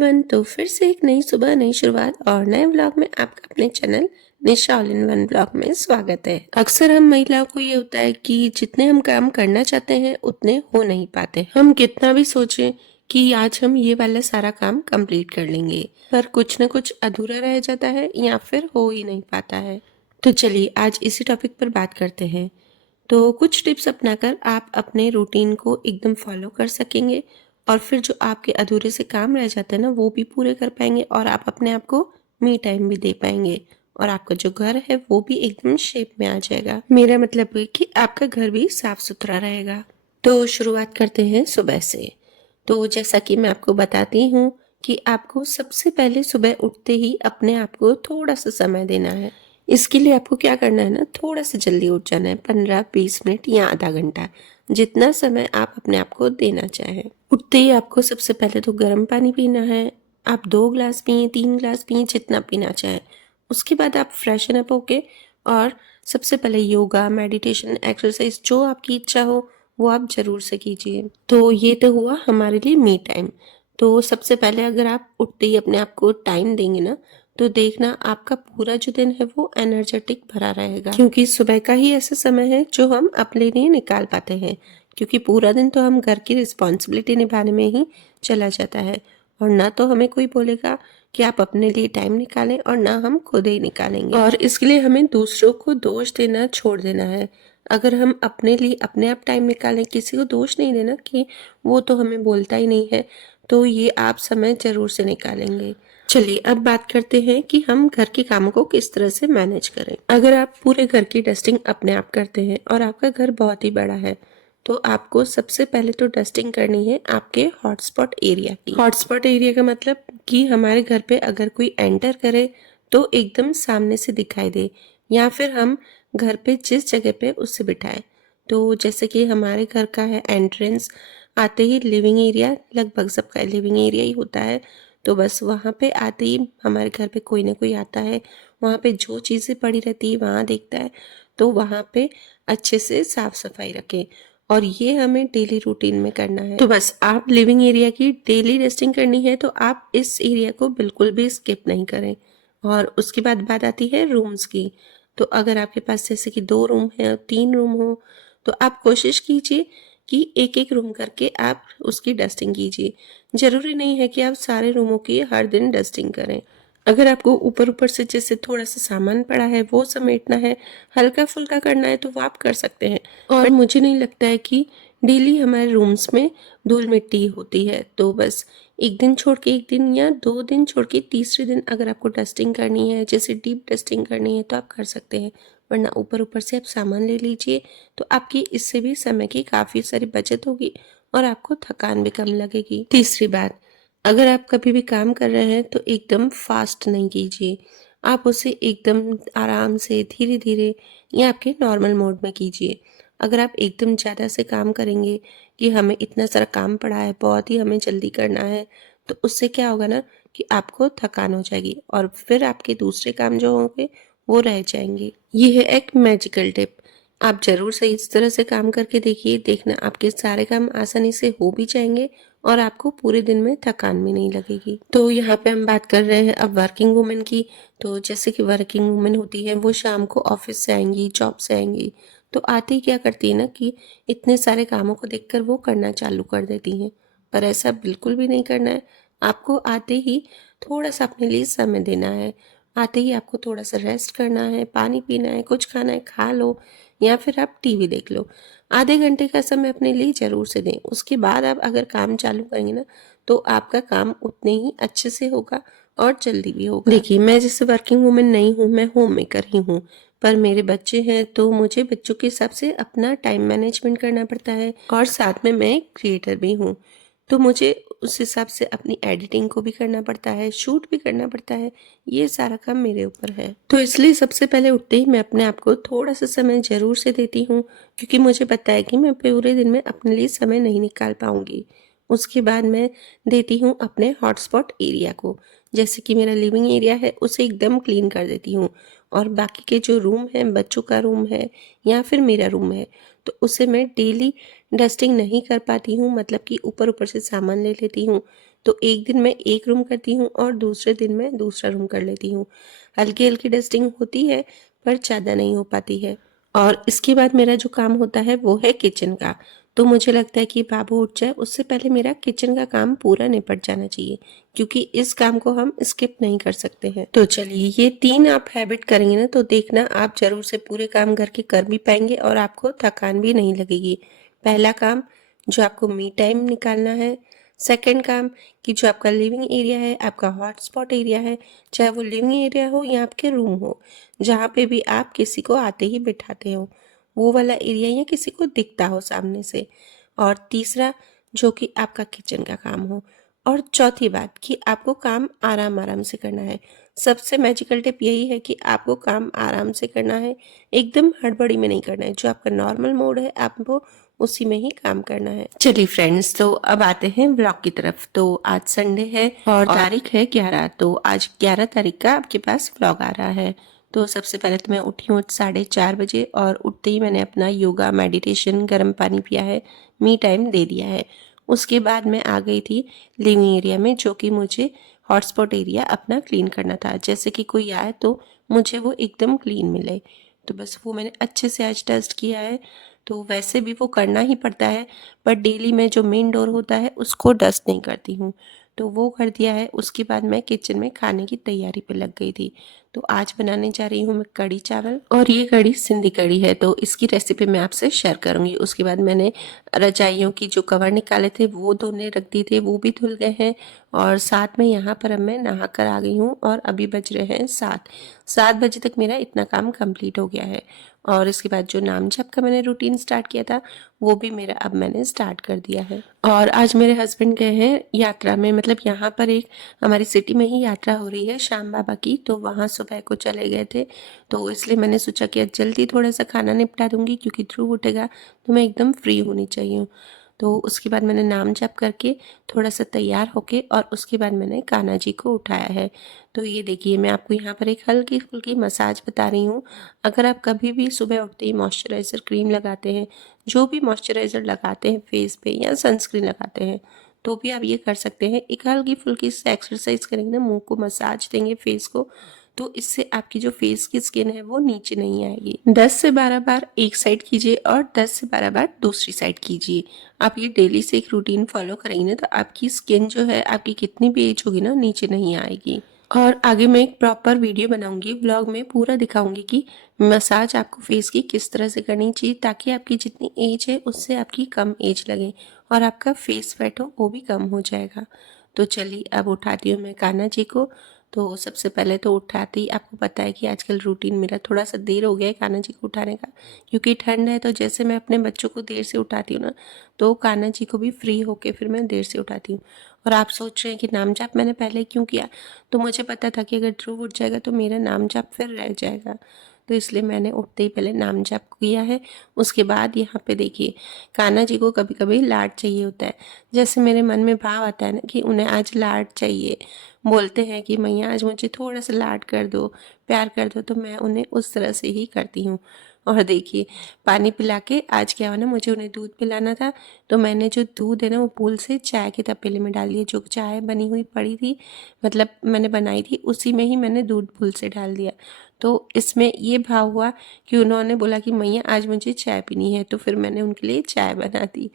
Everyone. तो फिर से एक नई सुबह, नई शुरुआत और नए व्लॉग में आपका अपने channel Nisha all in one blog में स्वागत है। अक्सर हम महिलाओं को ये होता है कि जितने हम काम करना चाहते हैं उतने हो नहीं पाते। हम कितना भी सोचें कि आज हम ये वाला सारा काम कंप्लीट कर लेंगे, पर कुछ न कुछ अधूरा रह जाता है या फिर हो ही नहीं पाता है। तो चलिए आज इसी टॉपिक पर बात करते हैं। तो कुछ टिप्स अपनाकर आप अपने रूटीन को एकदम फॉलो कर सकेंगे और फिर जो आपके अधूरे से काम रह जाते हैं ना, वो भी पूरे कर पाएंगे और आप अपने आप को मी टाइम भी दे पाएंगे और आपका जो घर है वो भी एकदम शेप में आ जाएगा। मेरा मतलब है कि आपका घर भी साफ सुथरा रहेगा। तो शुरुआत करते हैं सुबह से। तो जैसा कि मैं आपको बताती हूँ कि आपको सबसे पहले सुबह उठते ही अपने आप को थोड़ा सा समय देना है। इसके लिए आपको क्या करना है ना, थोड़ा सा जल्दी उठ जाना है, 15-20 मिनट या आधा घंटा, जितना समय आप अपने आप को देना चाहें। उठते ही आपको सबसे पहले तो गर्म पानी पीना है। आप 2 ग्लास पिए, 3 ग्लास पिए, जितना पीना चाहें। उसके बाद आप फ्रेशन अप होके और सबसे पहले योगा, मेडिटेशन, एक्सरसाइज जो आपकी इच्छा हो वो आप जरूर से कीजिए। तो ये तो हुआ हमारे लिए मी टाइम। तो सबसे पहले अगर आप उठते ही अपने आप को टाइम देंगे ना, तो देखना आपका पूरा जो दिन है वो एनर्जेटिक भरा रहेगा, क्योंकि सुबह का ही ऐसा समय है जो हम अपने लिए निकाल पाते हैं। क्योंकि पूरा दिन तो हम घर की रिस्पॉन्सिबिलिटी निभाने में ही चला जाता है और ना तो हमें कोई बोलेगा कि आप अपने लिए टाइम निकालें और ना हम खुद ही निकालेंगे। और इसके लिए हमें दूसरों को दोष देना छोड़ देना है। अगर हम अपने लिए अपने आप टाइम निकालें, किसी को दोष नहीं देना कि वो तो हमें बोलता ही नहीं है, तो ये आप समय जरूर से निकालेंगे। चलिए अब बात करते हैं कि हम घर के कामों को किस तरह से मैनेज करें। अगर आप पूरे घर की डस्टिंग अपने आप करते हैं और आपका घर बहुत ही बड़ा है, तो आपको सबसे पहले तो डस्टिंग करनी है आपके हॉटस्पॉट एरिया की। हॉटस्पॉट एरिया का मतलब कि हमारे घर पे अगर कोई एंटर करे तो एकदम सामने से दिखाई दे, या फिर हम घर पे जिस जगह पे उससे बिठाएं। तो जैसे कि हमारे घर का है एंट्रेंस, आते ही लिविंग एरिया, लगभग सबका लिविंग एरिया ही होता है। तो बस वहाँ पे आते ही हमारे घर पे कोई ना कोई आता है, वहाँ पे जो चीज़ें पड़ी रहती है वहाँ देखता है, तो वहाँ पे अच्छे से साफ सफाई रखें। और ये हमें डेली रूटीन में करना है। तो बस आप लिविंग एरिया की डेली डस्टिंग करनी है, तो आप इस एरिया को बिल्कुल भी स्किप नहीं करें। और उसके बाद बात आती है रूम्स की। तो अगर आपके पास जैसे कि 2 रूम है और 3 रूम हो, तो आप कोशिश कीजिए कि एक एक रूम करके आप उसकी डस्टिंग कीजिए। जरूरी नहीं है कि आप सारे रूमों की हर दिन डस्टिंग करें। अगर आपको ऊपर ऊपर से जैसे थोड़ा सा सामान पड़ा है वो समेटना है, हल्का फुल्का करना है, तो वो आप कर सकते हैं। और मुझे नहीं लगता है कि डेली हमारे रूम्स में धूल मिट्टी होती है। तो बस एक दिन छोड़ के एक दिन या 2 दिन छोड़ के तीसरे दिन अगर आपको डस्टिंग करनी है, जैसे डीप डस्टिंग करनी है, तो आप कर सकते हैं। वरना ऊपर ऊपर से आप सामान ले लीजिए, तो आपकी इससे भी समय की काफ़ी सारी बचत होगी और आपको थकान भी कम लगेगी। तीसरी बात, अगर आप कभी भी काम कर रहे हैं तो एकदम फास्ट नहीं कीजिए। आप उसे एकदम आराम से धीरे धीरे या आपके नॉर्मल मोड में कीजिए। अगर आप एकदम ज़्यादा से काम करेंगे कि हमें इतना सारा काम पड़ा है, बहुत ही हमें जल्दी करना है, तो उससे क्या होगा ना कि आपको थकान हो जाएगी और फिर आपके दूसरे काम जो होंगे वो रह जाएंगे। ये है एक मैजिकल टिप, आप जरूर से इस तरह से काम करके देखिए। देखना आपके सारे काम आसानी से हो भी जाएंगे और आपको पूरे दिन में थकान भी नहीं लगेगी। तो यहाँ पे हम बात कर रहे हैं अब वर्किंग वुमेन की। तो जैसे कि वर्किंग वुमेन होती है वो शाम को ऑफिस से आएंगी, जॉब से आएंगी, तो आते ही क्या करती है ना कि इतने सारे कामों को देखकर वो करना चालू कर देती हैं। पर ऐसा बिल्कुल भी नहीं करना है। आपको आते ही थोड़ा सा अपने लिए समय देना है। आते ही आपको थोड़ा सा रेस्ट करना है, पानी पीना है, कुछ खाना है खा लो, या फिर आप टीवी देख लो। आधे घंटे का समय अपने लिए जरूर से दें। उसके बाद आप अगर काम चालू करेंगे ना, तो आपका काम उतने ही अच्छे से होगा और जल्दी भी होगा। देखिए, मैं जैसे वर्किंग वूमेन नहीं हूँ, मैं होम मेकर ही हूँ, पर मेरे बच्चे हैं तो मुझे बच्चों के हिसाब से अपना टाइम मैनेजमेंट करना पड़ता है और साथ में मैं क्रिएटर भी हूँ। तो मुझे उस हिसाब से अपनी एडिटिंग को भी करना पड़ता है, शूट भी करना पड़ता है। ये सारा काम मेरे ऊपर है। तो इसलिए सबसे पहले उठते ही मैं अपने आप को थोड़ा सा समय जरूर से देती हूँ, क्योंकि मुझे पता है कि मैं पूरे दिन में अपने लिए समय नहीं निकाल पाऊंगी। उसके बाद मैं देती हूँ अपने हॉटस्पॉट एरिया को। जैसे कि मेरा लिविंग एरिया है उसे एकदम क्लीन कर देती हूँ, और बाकी के जो रूम है, बच्चों का रूम है या फिर मेरा रूम है, तो उसे मैं डेली डस्टिंग नहीं कर पाती हूँ, मतलब कि ऊपर ऊपर से सामान ले लेती हूँ। तो एक दिन मैं एक रूम करती हूँ और दूसरे दिन मैं दूसरा रूम कर लेती हूँ। हल्की हल्की डस्टिंग होती है पर ज़्यादा नहीं हो पाती है। और इसके बाद मेरा जो काम होता है वो है किचन का। तो मुझे लगता है कि बाबू उठ जाए उससे पहले मेरा किचन का काम पूरा निपट जाना चाहिए, क्योंकि इस काम को हम स्किप नहीं कर सकते हैं। तो चलिए, ये 3 आप हैबिट करेंगे ना तो देखना आप जरूर से पूरे काम घर के कर भी पाएंगे और आपको थकान भी नहीं लगेगी। पहला काम, जो आपको मी टाइम निकालना है। सेकंड काम, कि जो आपका लिविंग एरिया है, आपका हॉटस्पॉट एरिया है, चाहे वो लिविंग एरिया हो या आपके रूम हो, जहाँ पे भी आप किसी को आते ही बिठाते हो, वो वाला एरिया या किसी को दिखता हो सामने से। और तीसरा, जो कि आपका किचन का काम हो। और चौथी बात, कि आपको काम आराम आराम से करना है। सबसे मैजिकल टिप यही है कि आपको काम आराम से करना है, एकदम हड़बड़ी में नहीं करना है। जो आपका नॉर्मल मोड है आपको उसी में ही काम करना है। चलिए फ्रेंड्स, तो अब आते हैं ब्लॉग की तरफ। तो आज संडे है और तारीख है 11। तो आज 11 तारीख का आपके पास ब्लॉग आ रहा है। तो सबसे पहले तो मैं उठी हूँ 4:30 बजे और उठते ही मैंने अपना योगा, मेडिटेशन, गर्म पानी पिया है, मी टाइम दे दिया है। उसके बाद मैं आ गई थी लिविंग एरिया में, जो कि मुझे हॉटस्पॉट एरिया अपना क्लीन करना था। जैसे कि कोई आए तो मुझे वो एकदम क्लीन मिले, तो बस वो मैंने अच्छे से आज डस्ट किया है। तो वैसे भी वो करना ही पड़ता है, पर डेली में जो मेन डोर होता है उसको डस्ट नहीं करती हूँ, तो वो कर दिया है। उसके बाद मैं किचन में खाने की तैयारी पे लग गई थी। तो आज बनाने जा रही हूँ मैं कढ़ी चावल, और ये कढ़ी सिंधी कढ़ी है, तो इसकी रेसिपी मैं आपसे शेयर करूंगी। उसके बाद मैंने रजाइयों की जो कवर निकाले थे वो धोने रख दिए थे, वो भी धुल गए हैं। और साथ में यहाँ पर अब मैं नहा कर आ गई हूँ और अभी बज रहे हैं 7 बजे तक मेरा इतना काम कंप्लीट हो गया है। और इसके बाद जो नाम जप का मैंने रूटीन स्टार्ट किया था वो भी मेरा अब मैंने स्टार्ट कर दिया है। और आज मेरे हस्बैंड गए हैं यात्रा में, मतलब यहाँ पर एक हमारी सिटी में ही यात्रा हो रही है श्याम बाबा की, तो वहाँ सुबह को चले गए थे। तो इसलिए मैंने सोचा कि आज जल्दी थोड़ा सा खाना निपटा दूंगी, क्योंकि ध्रुव उठेगा तो मैं एकदम फ्री होनी चाहिए। तो उसके बाद मैंने नाम जप करके थोड़ा सा तैयार होके और उसके बाद मैंने कान्हा जी को उठाया है। तो ये देखिए, मैं आपको यहाँ पर एक हल्की फुल्की मसाज बता रही हूँ। अगर आप कभी भी सुबह उठते ही मॉइस्चराइज़र क्रीम लगाते हैं, जो भी मॉइस्चराइज़र लगाते हैं फेस पे या सनस्क्रीन लगाते हैं, तो भी आप ये कर सकते हैं। एक हल्की फुल्की से एक्सरसाइज करेंगे ना, मुंह को मसाज देंगे फेस को, तो इससे आपकी जो फेस की स्किन है वो नीचे नहीं आएगी। 10 से 12 बार एक साइड कीजिए और 10 से 12 बार दूसरी साइड कीजिए। आप ये डेली से एक रूटीन फॉलो करेंगे ना, तो आपकी स्किन जो है, आपकी कितनी भी एज होगी ना, नीचे नहीं आएगी। और आगे मैं एक प्रॉपर वीडियो बनाऊंगी, ब्लॉग में पूरा दिखाऊंगी कि मसाज आपको फेस की किस तरह से करनी चाहिए, ताकि आपकी जितनी एज है उससे आपकी कम एज लगे और आपका फेस फैट हो वो भी कम हो जाएगा। तो चलिए, अब उठाती हूँ मैं कान्हा जी को। तो सबसे पहले तो उठाते ही, आपको पता है कि आजकल रूटीन मेरा थोड़ा सा देर हो गया है कान्हा जी को उठाने का, क्योंकि ठंड है। तो जैसे मैं अपने बच्चों को देर से उठाती हूँ ना, तो कान्हा जी को भी फ्री होके फिर मैं देर से उठाती हूँ। और आप सोच रहे हैं कि नाम जाप मैंने पहले क्यों किया, तो मुझे पता था कि अगर ध्रुव उठ जाएगा तो मेरा नाम जाप फिर रह जाएगा, तो इसलिए मैंने उठते ही पहले नाम जाप किया है। उसके बाद यहाँ पे देखिए, कान्हा जी को कभी कभी लाड चाहिए होता है। जैसे मेरे मन में भाव आता है ना कि उन्हें आज लाड चाहिए, बोलते हैं कि मैया आज मुझे थोड़ा सा लाड कर दो, प्यार कर दो, तो मैं उन्हें उस तरह से ही करती हूँ। और देखिए, पानी पिला के आज क्या हुआ ना, मुझे उन्हें दूध पिलाना था, तो मैंने जो दूध है ना वो भूल से चाय के तपेले में डाल दिया। जो चाय बनी हुई पड़ी थी, मतलब मैंने बनाई थी, उसी में ही मैंने दूध भूल से डाल दिया। तो इसमें ये भाव हुआ कि उन्होंने बोला कि मैया आज मुझे चाय पीनी है, तो फिर मैंने उनके लिए चाय बना दी।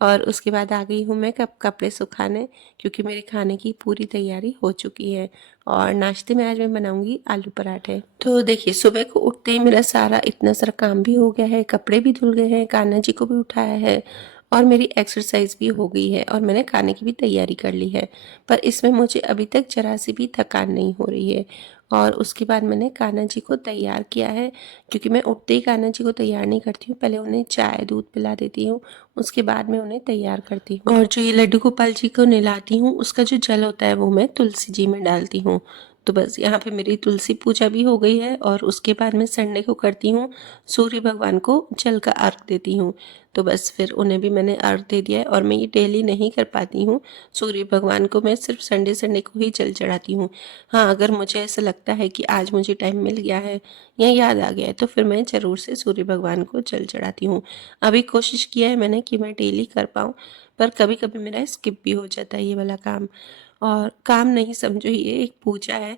और उसके बाद आ गई हूँ मैं कपड़े सुखाने, क्योंकि मेरे खाने की पूरी तैयारी हो चुकी है। और नाश्ते में आज मैं बनाऊंगी आलू पराठे। तो देखिए, सुबह को उठते ही मेरा सारा इतना सारा काम भी हो गया है, कपड़े भी धुल गए हैं, कान्हा जी को भी उठाया है, और मेरी एक्सरसाइज भी हो गई है, और मैंने खाने की भी तैयारी कर ली है। पर इसमें मुझे अभी तक जरा सी भी थकान नहीं हो रही है। और उसके बाद मैंने कान्हा जी को तैयार किया है, क्योंकि मैं उठते ही कान्हा जी को तैयार नहीं करती हूँ, पहले उन्हें चाय दूध पिला देती हूँ, उसके बाद मैं उन्हें तैयार करती हूँ। और जो ये लड्डू गोपाल जी को नहलाती हूँ, उसका जो जल होता है वो मैं तुलसी जी में डालती हूँ। तो बस यहाँ पे मेरी तुलसी पूजा भी हो गई है और उसके बाद मैं संडे को करती हूँ सूर्य भगवान को जल का अर्घ देती हूँ। तो बस फिर उन्हें भी मैंने अर्घ दे दिया है और मैं ये डेली नहीं कर पाती हूँ। सूर्य भगवान को मैं सिर्फ संडे संडे को ही जल चढ़ाती हूँ। हाँ, अगर मुझे ऐसा लगता है कि आज मुझे टाइम मिल गया है या याद आ गया है तो फिर मैं ज़रूर से सूर्य भगवान को जल चढ़ाती हूँ। अभी कोशिश किया है मैंने कि मैं डेली कर पाऊँ, पर कभी कभी मेरा स्किप भी हो जाता है ये वाला काम। और काम नहीं समझो, ये एक पूजा है,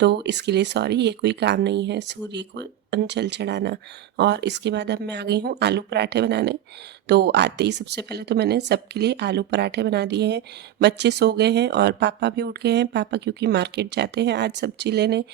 तो इसके लिए सॉरी, ये कोई काम नहीं है सूर्य को जल चढ़ाना। और इसके बाद अब मैं आ गई हूँ आलू पराठे बनाने। तो आते ही सबसे पहले तो मैंने सबके लिए आलू पराठे बना दिए हैं। बच्चे सो गए हैं और पापा भी उठ गए हैं। पापा क्योंकि मार्केट जाते हैं आज सब्जी लेने,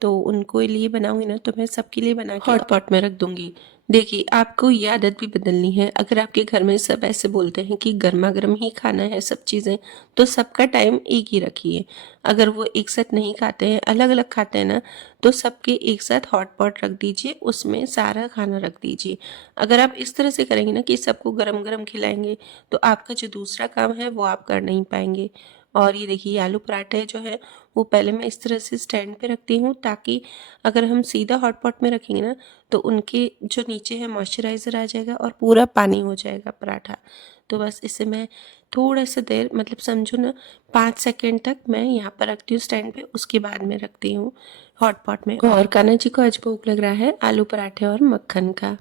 तो उनको लिए बनाऊंगी ना तो मैं सबके लिए बना के हॉट पॉट में रख दूंगी। देखिए, आपको ये आदत भी बदलनी है। अगर आपके घर में सब ऐसे बोलते हैं कि गर्मा गर्म ही खाना है सब चीज़ें, तो सबका टाइम एक ही रखिए। अगर वो एक साथ नहीं खाते हैं, अलग अलग खाते हैं ना, तो सबके एक साथ हॉट पॉट रख दीजिए, उसमें सारा खाना रख दीजिए। अगर आप इस तरह से करेंगे ना कि सबको गरम गरम खिलाएंगे, तो आपका जो दूसरा काम है वो आप कर नहीं पाएंगे। और ये देखिए, आलू पराठे जो है वो पहले मैं इस तरह से स्टैंड पे रखती हूँ, ताकि अगर हम सीधा हॉट पॉट में रखेंगे ना तो उनके जो नीचे है मॉइस्चराइज़र आ जाएगा और पूरा पानी हो जाएगा पराठा। तो बस इसे मैं थोड़ा सा देर, मतलब समझो ना 5 सेकेंड तक मैं यहाँ पर रखती हूँ स्टैंड पे, उसके बाद में रखती हूँ हॉट पॉट में। और कान्हा जी को आज भूख लग रहा है आलू पराठे और मक्खन का।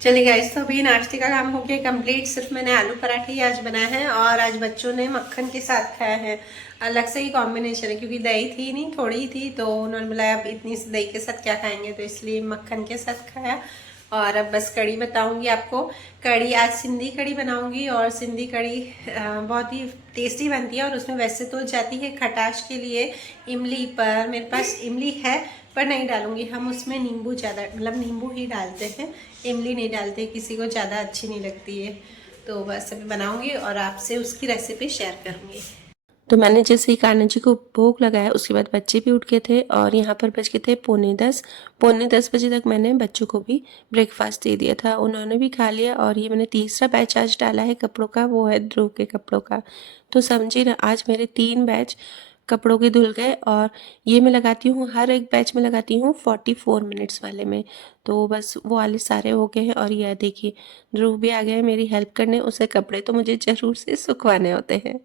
चलिए गाइस, तो अभी नाश्ते का काम हो गया कंप्लीट। सिर्फ मैंने आलू पराठे ही आज बनाया है और आज बच्चों ने मक्खन के साथ खाया है। अलग से ही कॉम्बिनेशन है, क्योंकि दही थी नहीं, थोड़ी ही थी, तो उन्होंने बोला अब इतनी सी दही के साथ क्या खाएंगे, तो इसलिए मक्खन के साथ खाया। और अब बस कड़ी बताऊंगी आपको। कड़ी आज सिंधी कड़ी बनाऊंगी, और सिंधी कड़ी बहुत ही टेस्टी बनती है। और उसमें वैसे तो जाती है खटाश के लिए इमली, पर मेरे पास इमली है पर नहीं डालूंगी। हम उसमें नींबू ज़्यादा, मतलब नींबू ही डालते हैं, इमली नहीं डालते, किसी को ज़्यादा अच्छी नहीं लगती है। तो बस अभी बनाऊंगी और आपसे उसकी रेसिपी शेयर करूंगी। तो मैंने जैसे ही कान्हा जी को भोग लगाया, उसके बाद बच्चे भी उठ गए थे और यहाँ पर बज गए थे 9:45। 9:45 बजे तक मैंने बच्चों को भी ब्रेकफास्ट दे दिया था, उन्होंने भी खा लिया। और ये मैंने तीसरा बैच आज डाला है कपड़ों का, वो है ध्रुव के कपड़ों का। तो समझिए ना, आज मेरे 3 बैच कपड़ों के धुल गए। और ये मैं लगाती हूँ, हर एक बैच में लगाती हूँ 44 मिनट्स वाले में। तो बस वो वाले सारे हो गए हैं। और यह देखिए, ध्रुव भी आ गया है मेरी हेल्प करने, उसे कपड़े तो मुझे ज़रूर से सुखवाने होते हैं।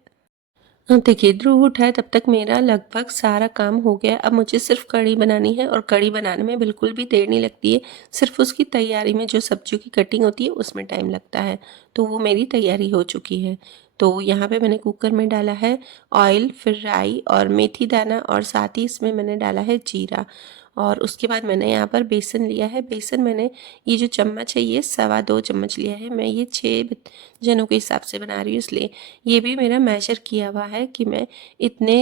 हाँ, देखिए, ध्रुव उठा है तब तक मेरा लगभग सारा काम हो गया। अब मुझे सिर्फ कढ़ी बनानी है, और कढ़ी बनाने में बिल्कुल भी देर नहीं लगती है। सिर्फ उसकी तैयारी में, जो सब्जियों की कटिंग होती है उसमें टाइम लगता है। तो वो मेरी तैयारी हो चुकी है। तो यहाँ पे मैंने कुकर में डाला है ऑयल, फिर राई और मेथी दाना, और साथ ही इसमें मैंने डाला है जीरा। और उसके बाद मैंने यहाँ पर बेसन लिया है। बेसन मैंने, ये जो चम्मच है ये 2.25 चम्मच लिया है। मैं ये 6 जनों के हिसाब से बना रही हूँ, इसलिए ये भी मेरा मेजर किया हुआ है कि मैं इतने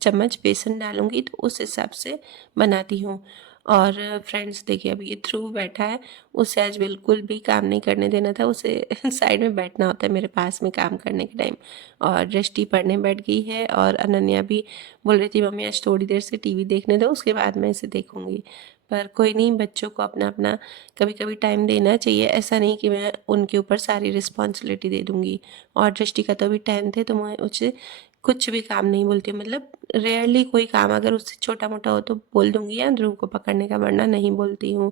चम्मच बेसन डालूंगी, तो उस हिसाब से बनाती हूँ। और फ्रेंड्स देखिए, अभी ये ध्रुव बैठा है, उसे आज बिल्कुल भी काम नहीं करने देना था, उसे साइड में बैठना होता है मेरे पास में काम करने के टाइम। और दृष्टि पढ़ने बैठ गई है, और अनन्या भी बोल रही थी मम्मी आज थोड़ी देर से टीवी देखने दो, उसके बाद मैं इसे देखूंगी। पर कोई नहीं, बच्चों को अपना अपना कभी कभी टाइम देना चाहिए। ऐसा नहीं कि मैं उनके ऊपर सारी रिस्पॉन्सिबिलिटी दे दूंगी। और दृष्टि का तो अभी 10th है, तो मैं उसे कुछ भी काम नहीं बोलती, मतलब रेयरली कोई काम अगर उससे छोटा मोटा हो तो बोल दूंगी, या ध्रुव को पकड़ने का, वरना नहीं बोलती हूँ।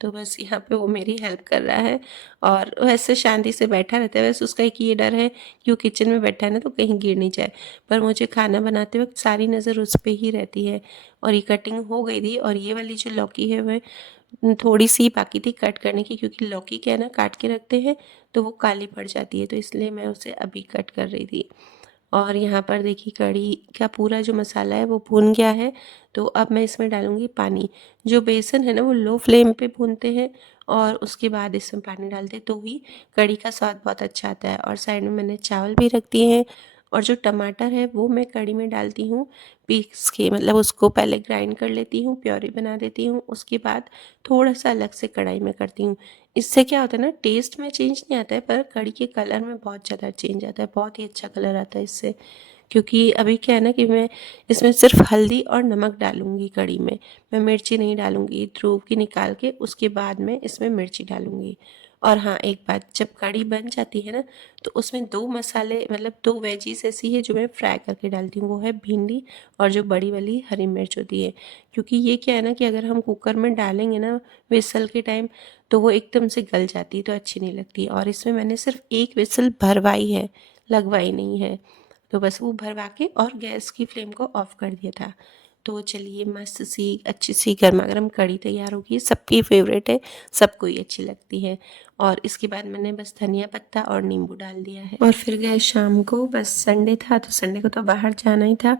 तो बस यहाँ पे वो मेरी हेल्प कर रहा है, और वैसे शांति से बैठा रहता है। वैसे उसका एक ये डर है कि वो किचन में बैठा है ना तो कहीं गिर नहीं जाए, पर मुझे खाना बनाते वक्त सारी नज़र उस पर ही रहती है। और ये कटिंग हो गई थी, और ये वाली जो लौकी है वह थोड़ी सी बाकी थी कट करने की, क्योंकि लौकी क्या है ना, काट के रखते हैं तो वो काली पड़ जाती है, तो इसलिए मैं उसे अभी कट कर रही थी। और यहाँ पर देखिए, कढ़ी का पूरा जो मसाला है वो भून गया है। तो अब मैं इसमें डालूंगी पानी। जो बेसन है ना वो लो फ्लेम पे भूनते हैं, और उसके बाद इसमें पानी डालते हैं, तो ही कढ़ी का स्वाद बहुत अच्छा आता है। और साइड में मैंने चावल भी रख दिए हैं। और जो टमाटर है वो मैं कढ़ी में डालती हूँ पीस के, मतलब उसको पहले ग्राइंड कर लेती हूँ, प्योरी बना देती हूँ, उसके बाद थोड़ा सा अलग से कढ़ाई में करती हूँ। इससे क्या होता है ना, टेस्ट में चेंज नहीं आता है, पर कढ़ी के कलर में बहुत ज़्यादा चेंज आता है, बहुत ही अच्छा कलर आता है इससे। क्योंकि अभी क्या है ना कि मैं इसमें सिर्फ हल्दी और नमक डालूंगी कढ़ी में, मैं मिर्ची नहीं डालूंगी। ध्रुव की निकाल के उसके बाद में इसमें मिर्ची डालूंगी। और हाँ, एक बात, जब कढ़ी बन जाती है ना तो उसमें 2 मसाले मतलब 2 वेजीज़ ऐसी है जो मैं फ्राई करके डालती हूँ, वो है भिंडी और जो बड़ी वाली हरी मिर्च होती है। क्योंकि ये क्या है ना कि अगर हम कुकर में डालेंगे ना व्हिसल के टाइम तो वो एकदम से गल जाती है तो अच्छी नहीं लगती। और इसमें मैंने सिर्फ 1 व्हिसल भरवाई है, लगवाई नहीं है। तो बस वो भरवा के और गैस की फ्लेम को ऑफ कर दिया था। तो चलिए मस्त सी अच्छी सी गरमा-गरम कढ़ी तैयार होगी, सबकी फ़ेवरेट है, सबको ही अच्छी लगती है। और इसके बाद मैंने बस धनिया पत्ता और नींबू डाल दिया है और फिर गए शाम को। बस संडे था तो संडे को तो बाहर जाना ही था।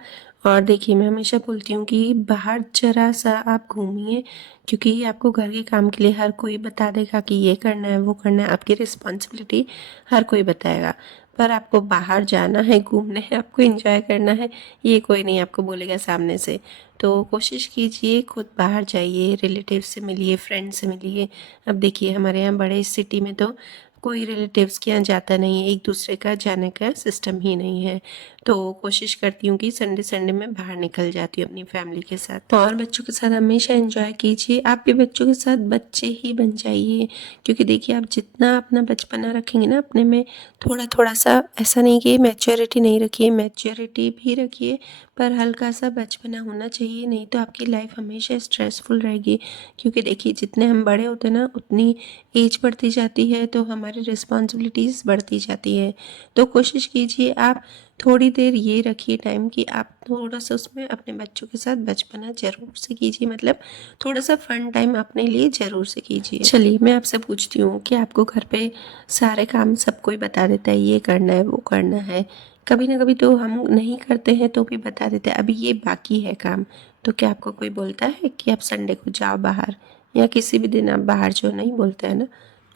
और देखिए मैं हमेशा बोलती हूँ कि बाहर ज़रा-सा आप घूमिए, क्योंकि आपको घर के काम के लिए हर कोई बता देगा कि ये करना है, वो करना है, आपकी रिस्पॉन्सिबिलिटी हर कोई बताएगा। पर आपको बाहर जाना है, घूमना है, आपको एंजॉय करना है, ये कोई नहीं आपको बोलेगा सामने से। तो कोशिश कीजिए खुद बाहर जाइए, रिलेटिव से मिलिए, फ्रेंड से मिलिए। अब देखिए हमारे यहाँ बड़े सिटी में तो कोई रिलेटिव्स के यहाँ जाता नहीं है, एक दूसरे का जाने का सिस्टम ही नहीं है। तो कोशिश करती हूँ कि संडे संडे में बाहर निकल जाती हूँ अपनी फैमिली के साथ। और बच्चों के साथ हमेशा एंजॉय कीजिए, आप भी बच्चों के साथ बच्चे ही बन जाइए। क्योंकि देखिए आप जितना अपना बचपना रखेंगे ना अपने में, थोड़ा थोड़ा सा, ऐसा नहीं कि मैच्योरिटी नहीं रखिए, मैच्योरिटी भी रखिए, पर हल्का सा बचपना होना चाहिए, नहीं तो आपकी लाइफ हमेशा स्ट्रेसफुल रहेगी। क्योंकि देखिए जितने हम बड़े होते हैं ना उतनी एज बढ़ती जाती है तो हमारी रिस्पॉन्सिबिलिटीज़ बढ़ती जाती है। तो कोशिश कीजिए आप थोड़ी देर ये रखिए टाइम कि आप थोड़ा सा उसमें अपने बच्चों के साथ बचपना ज़रूर से कीजिए, मतलब थोड़ा सा फन टाइम अपने लिए ज़रूर से कीजिए। चलिए मैं आपसे पूछती हूँ कि आपको घर पे सारे काम सब कोई बता देता है, ये करना है, वो करना है, कभी ना कभी तो हम नहीं करते हैं तो भी बता देते हैं अभी ये बाकी है काम, तो क्या आपको कोई बोलता है कि आप संडे को जाओ बाहर, या किसी भी दिन आप बाहर जो नहीं बोलते हैं ना।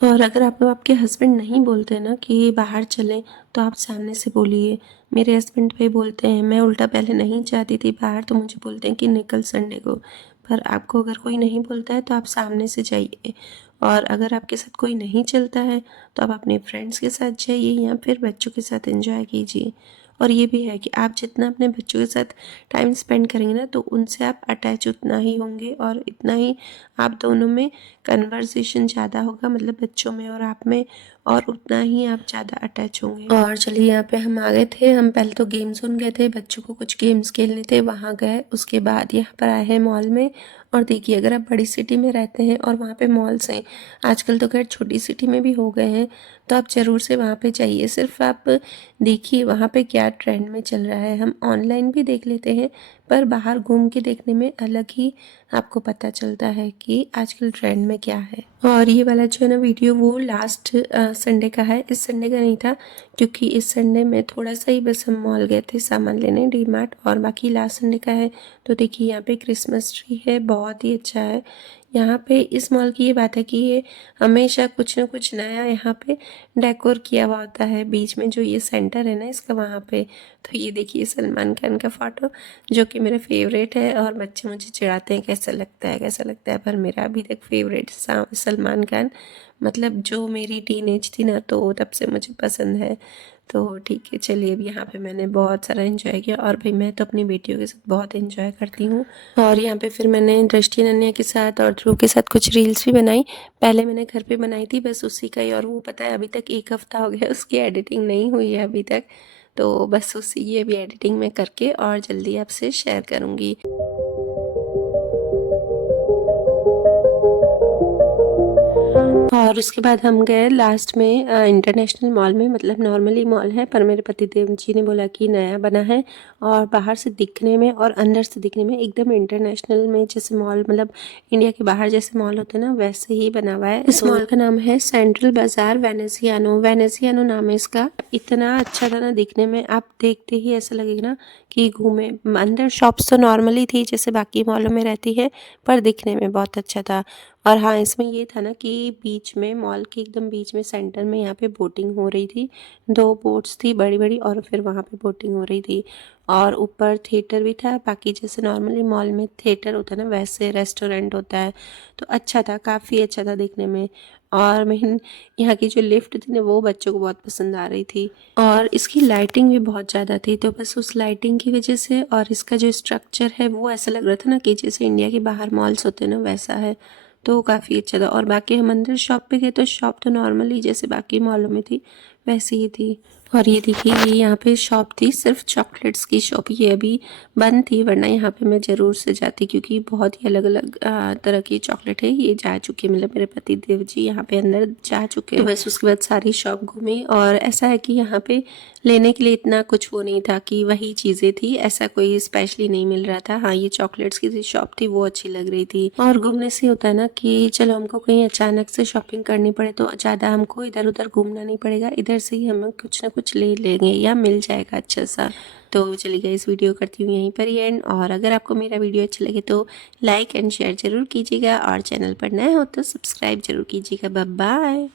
और अगर आपको आपके हस्बैंड नहीं बोलते ना कि बाहर चलें तो आप सामने से बोलिए। मेरे हस्बैंड भी बोलते हैं, मैं उल्टा पहले नहीं चाहती थी बाहर तो मुझे बोलते हैं कि निकल संडे को। पर आपको अगर कोई नहीं बोलता है तो आप सामने से जाइए। और अगर आपके साथ कोई नहीं चलता है तो आप अपने फ्रेंड्स के साथ जाइए या फिर बच्चों के साथ एंजॉय कीजिए। और ये भी है कि आप जितना अपने बच्चों के साथ टाइम स्पेंड करेंगे ना तो उनसे आप अटैच उतना ही होंगे और इतना ही आप दोनों में कन्वर्सेशन ज़्यादा होगा, मतलब बच्चों में और आप में, और उतना ही आप ज़्यादा अटैच होंगे। और चलिए यहाँ पे हम आ गए थे, हम पहले तो गेम जोन गए थे, बच्चों को कुछ गेम्स खेलने थे वहाँ गए, उसके बाद यहाँ पर आए हैं मॉल में। और देखिए अगर आप बड़ी सिटी में रहते हैं और वहाँ पे मॉल्स हैं, आजकल तो खैर छोटी सिटी में भी हो गए हैं, तो आप ज़रूर से वहाँ पे जाइए। सिर्फ आप देखिए वहाँ पे क्या ट्रेंड में चल रहा है, हम ऑनलाइन भी देख लेते हैं पर बाहर घूम के देखने में अलग ही आपको पता चलता है कि आजकल ट्रेंड में क्या है। और ये वाला जो है ना वीडियो वो लास्ट संडे का है, इस संडे का नहीं था, क्योंकि इस संडे में थोड़ा सा ही बस हम मॉल गए थे सामान लेने, डी मार्ट, और बाकी लास्ट संडे का है। तो देखिए यहाँ पे क्रिसमस ट्री है, बहुत ही अच्छा है। यहाँ पे इस मॉल की ये बात है कि ये हमेशा कुछ ना कुछ नया यहाँ पे डेकोर किया हुआ होता है। बीच में जो ये सेंटर है ना इसका, वहाँ पे तो ये देखिए सलमान खान का फ़ोटो जो कि मेरा फेवरेट है। और बच्चे मुझे चिढ़ाते हैं कैसा लगता है कैसा लगता है, पर मेरा अभी तक फेवरेट सलमान खान, मतलब जो मेरी टीनेज थी ना तो तब से मुझे पसंद है। तो ठीक है चलिए, अब यहाँ पे मैंने बहुत सारा एंजॉय किया, और भाई मैं तो अपनी बेटियों के साथ बहुत एंजॉय करती हूँ। और यहाँ पे फिर मैंने दृष्टि अनन्या के साथ और ध्रुव के साथ कुछ रील्स भी बनाई। पहले मैंने घर पे बनाई थी बस उसी का ही, और वो पता है अभी तक 1 हफ्ता हो गया उसकी एडिटिंग नहीं हुई है अभी तक, तो बस उसी की अभी एडिटिंग में करके और जल्दी आपसे शेयर करूँगी। और उसके बाद हम गए लास्ट में इंटरनेशनल मॉल में, मतलब नॉर्मली मॉल है पर मेरे पतिदेव जी ने बोला कि नया बना है और बाहर से दिखने में और अंदर से दिखने में एकदम इंटरनेशनल में, जैसे मॉल मतलब इंडिया के बाहर जैसे मॉल होते हैं ना वैसे ही बना हुआ है। इस मॉल का नाम है सेंट्रल बाजार वेनेसियानो, वेनेसियानो नाम है इसका। इतना अच्छा था ना दिखने में, आप देखते ही ऐसा लगेगा ना कि घूमे। अंदर शॉप्स तो नॉर्मली थी जैसे बाकी मॉलों में रहती है, पर दिखने में बहुत अच्छा था। और हाँ इसमें ये था ना कि बीच में, मॉल के एकदम बीच में सेंटर में यहाँ पे बोटिंग हो रही थी, 2 बोट्स थी बड़ी बड़ी, और फिर वहाँ पे बोटिंग हो रही थी। और ऊपर थिएटर भी था, बाकी जैसे नॉर्मली मॉल में थिएटर होता है ना वैसे रेस्टोरेंट होता है। तो अच्छा था, काफ़ी अच्छा था देखने में। और मेन यहाँ की जो लिफ्ट थी ना वो बच्चों को बहुत पसंद आ रही थी, और इसकी लाइटिंग भी बहुत ज़्यादा थी, तो बस उस लाइटिंग की वजह से और इसका जो स्ट्रक्चर है वो ऐसा लग रहा था ना कि जैसे इंडिया के बाहर मॉल्स होते हैं ना वैसा है। तो काफ़ी अच्छा था। और बाकी हम अंदर शॉप पे गए तो शॉप तो नॉर्मली जैसे बाकी मॉलों में थी वैसे ही थी। और ये देखिए ये यहाँ पे शॉप थी सिर्फ चॉकलेट्स की शॉप, ये अभी बंद थी, वरना यहाँ पे मैं ज़रूर से जाती क्योंकि बहुत ही अलग अलग तरह की चॉकलेट है। ये जा चुके मतलब मेरे पति देव जी यहाँ पे अंदर जा चुके हैं। तो बस उसके बाद सारी शॉप घूमी और ऐसा है कि यहाँ पे लेने के लिए इतना कुछ वो नहीं था कि वही चीज़ें थी, ऐसा कोई स्पेशली नहीं मिल रहा था। हाँ ये चॉकलेट्स की शॉप थी वो अच्छी लग रही थी। और घूमने से होता है ना कि चलो हमको कहीं अचानक से शॉपिंग करनी पड़े तो ज़्यादा हमको इधर उधर घूमना नहीं पड़ेगा, इधर से ही हम कुछ ना कुछ ले लेंगे या मिल जाएगा अच्छा सा। तो चलिए इस वीडियो करती हूँ यहीं पर ही एंड। और अगर आपको मेरा वीडियो अच्छा लगे तो लाइक एंड शेयर ज़रूर कीजिएगा और चैनल पर नए हो तो सब्सक्राइब जरूर कीजिएगा। Bye bye.